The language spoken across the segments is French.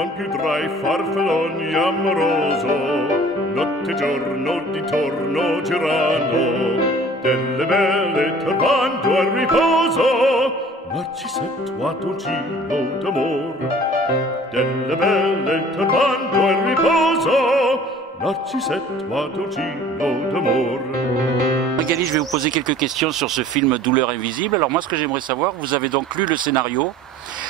non più tra i farfalloni amoroso, notte e giorno di torno girano, delle belle turbando al riposo, Narcisetto a dolcino d'amor, delle belle turbando al riposo, Narcisetto a dolcino d'amor. Magali, je vais vous poser quelques questions sur ce film Douleur invisible. Alors moi, ce que j'aimerais savoir, vous avez donc lu le scénario.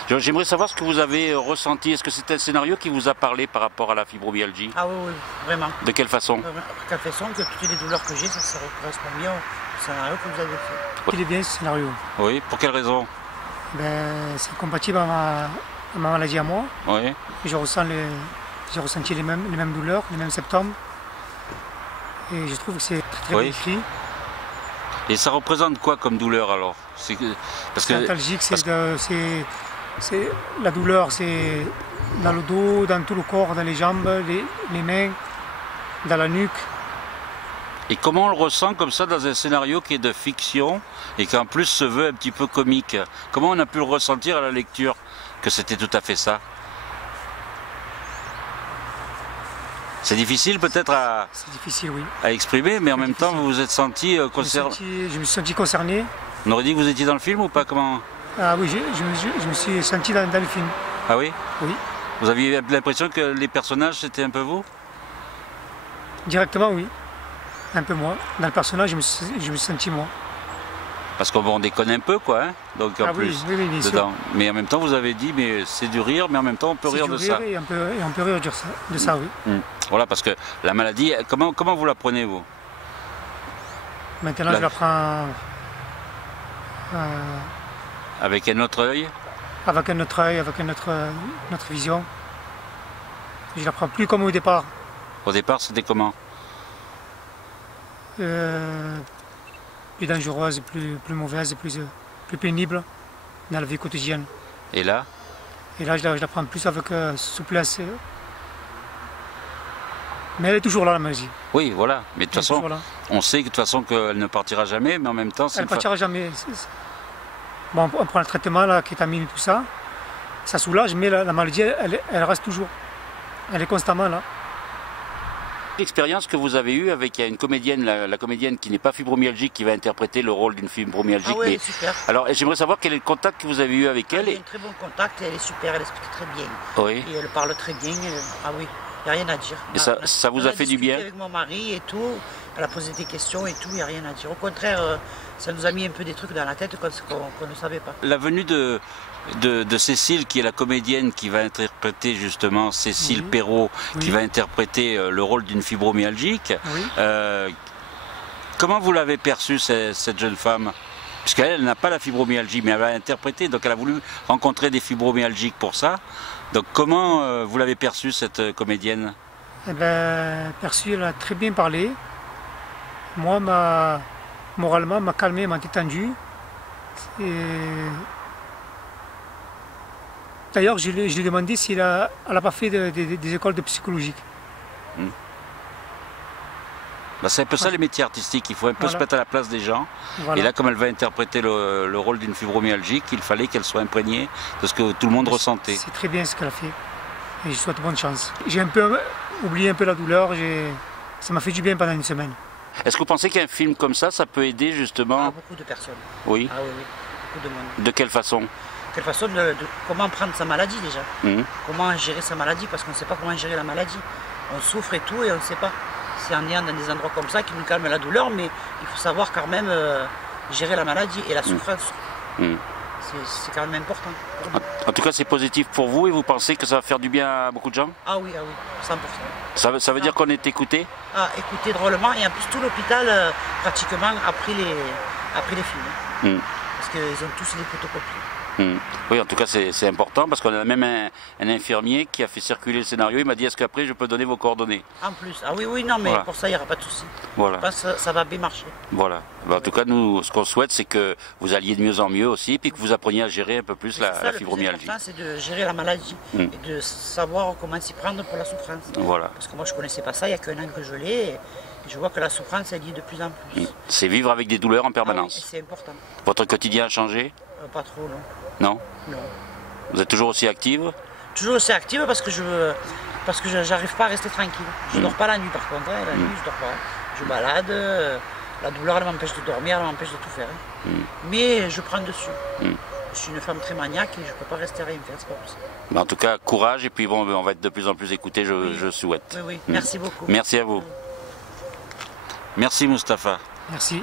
J'aimerais savoir ce que vous avez ressenti. Est-ce que c'est un scénario qui vous a parlé par rapport à la fibromyalgie? Ah oui, oui, vraiment. De quelle façon? De quelle façon que toutes les douleurs que j'ai, ça correspond bien au scénario que vous avez fait. Il est bien ce scénario. Oui, pour quelle raison? C'est compatible à ma maladie à moi. Oui. J'ai ressenti les mêmes douleurs, les mêmes symptômes. Et je trouve que c'est très bien écrit. Et ça représente quoi comme douleur alors? C'est nostalgique, c'est la douleur, c'est dans le dos, dans tout le corps, dans les jambes, les mains, dans la nuque. Et comment on le ressent comme ça dans un scénario qui est de fiction et qui en plus se veut un petit peu comique? Comment on a pu le ressentir à la lecture, que c'était tout à fait ça? C'est difficile peut-être à exprimer, mais en même temps vous vous êtes senti concerné. Je me suis senti concerné. On aurait dit que vous étiez dans le film ou pas? Comment? Ah oui, je me suis senti dans le film. Ah oui? Oui. Vous aviez l'impression que les personnages c'était un peu vous? Directement oui. Un peu moi. Dans le personnage, je me suis senti moi. Parce qu'on déconne un peu quoi, hein? Donc en plus oui, bien dedans. sûr. Mais en même temps vous avez dit mais c'est du rire, mais en même temps on peut rire de ça. Et on peut rire de ça, oui. Voilà, parce que la maladie, comment vous la prenez vous? Maintenant je la prends avec un autre œil? Avec un autre œil, avec notre vision. Je la prends plus comme au départ. Au départ c'était comment? Plus dangereuse, plus mauvaise, plus pénible dans la vie quotidienne. Et là? Et là, je la prends plus avec souplesse. Mais elle est toujours là, la maladie. Oui, voilà. Mais de toute façon, on sait que de toute façon qu'elle ne partira jamais, mais en même temps... Elle ne partira jamais. Bon, on prend le traitement, la kétamine et tout ça. Ça soulage, mais la maladie, elle reste toujours. Elle est constamment là. L'expérience que vous avez eue avec une comédienne, la comédienne qui n'est pas fibromyalgique, qui va interpréter le rôle d'une fibromyalgique. Ah oui, elle est super. Alors j'aimerais savoir quel est le contact que vous avez eu avec elle. Elle a un très bon contact, elle est super, elle explique très bien. Oui. Et elle parle très bien. Ah oui, il n'y a rien à dire. Et ça vous a fait du bien? Avec mon mari et tout, elle a posé des questions et tout, il n'y a rien à dire. Au contraire, ça nous a mis un peu des trucs dans la tête qu'on ne savait pas. La venue de Cécile, qui est la comédienne qui va interpréter justement Cécile Perrault, qui va interpréter le rôle d'une fibromyalgique. Comment vous l'avez perçue cette jeune femme? Puisqu'elle n'a pas la fibromyalgie, mais elle va interpréter, donc elle a voulu rencontrer des fibromyalgiques pour ça. Donc comment vous l'avez perçue cette comédienne? Eh bien, perçue, elle a très bien parlé. Moi, moralement, m'a calmé, m'a détendu. D'ailleurs, je lui ai demandé si elle n'a pas fait des écoles de psychologie. C'est un peu ça les métiers artistiques, il faut un peu se mettre à la place des gens. Et là, comme elle va interpréter le rôle d'une fibromyalgique, il fallait qu'elle soit imprégnée de ce que tout le monde ressentait. C'est très bien ce qu'elle a fait. Et je souhaite bonne chance. J'ai un peu oublié un peu la douleur, ça m'a fait du bien pendant une semaine. Est-ce que vous pensez qu'un film comme ça peut aider justement? Beaucoup de personnes. Oui. Ah oui, beaucoup de monde. De quelle façon? Quelle façon de comment prendre sa maladie déjà. Comment gérer sa maladie, parce qu'on ne sait pas comment gérer la maladie. On souffre et tout et on ne sait pas. C'est en ayant dans des endroits comme ça qui nous calme la douleur, mais il faut savoir quand même gérer la maladie et la souffrance. C'est quand même important. En tout cas, c'est positif pour vous et vous pensez que ça va faire du bien à beaucoup de gens? Ah oui, 100%. Ça veut dire qu'on est écouté? Ah, écouté drôlement, et en plus tout l'hôpital pratiquement a pris les films. Parce qu'ils ont tous les photocopies. Oui, en tout cas c'est important parce qu'on a même un infirmier qui a fait circuler le scénario. Il m'a dit est-ce qu'après je peux donner vos coordonnées? En plus, ah oui, non, mais pour ça il n'y aura pas de souci. Voilà. Je pense que ça va bien marcher. Voilà. En tout cas, nous, ce qu'on souhaite, c'est que vous alliez de mieux en mieux aussi, puis que vous appreniez à gérer un peu plus la fibromyalgie. Le plus important, c'est de gérer la maladie et de savoir comment s'y prendre pour la souffrance. Voilà. Parce que moi je ne connaissais pas ça, il n'y a qu'un an que je l'ai. Et je vois que la souffrance, elle y est de plus en plus. C'est vivre avec des douleurs en permanence. Ah oui, c'est important. Votre quotidien a changé? Pas trop, non. Non? Non. Vous êtes toujours aussi active? toujours aussi active parce que j'arrive pas à rester tranquille. Je dors pas la nuit par contre, hein. La nuit je dors pas. Je balade, la douleur elle m'empêche de dormir, elle m'empêche de tout faire. Mais je prends dessus. Je suis une femme très maniaque et je peux pas rester à rien faire, c'est pas possible. Mais en tout cas, courage et puis bon, on va être de plus en plus écoutés, je souhaite. Oui, merci beaucoup. Merci à vous. Merci Mustapha. Merci.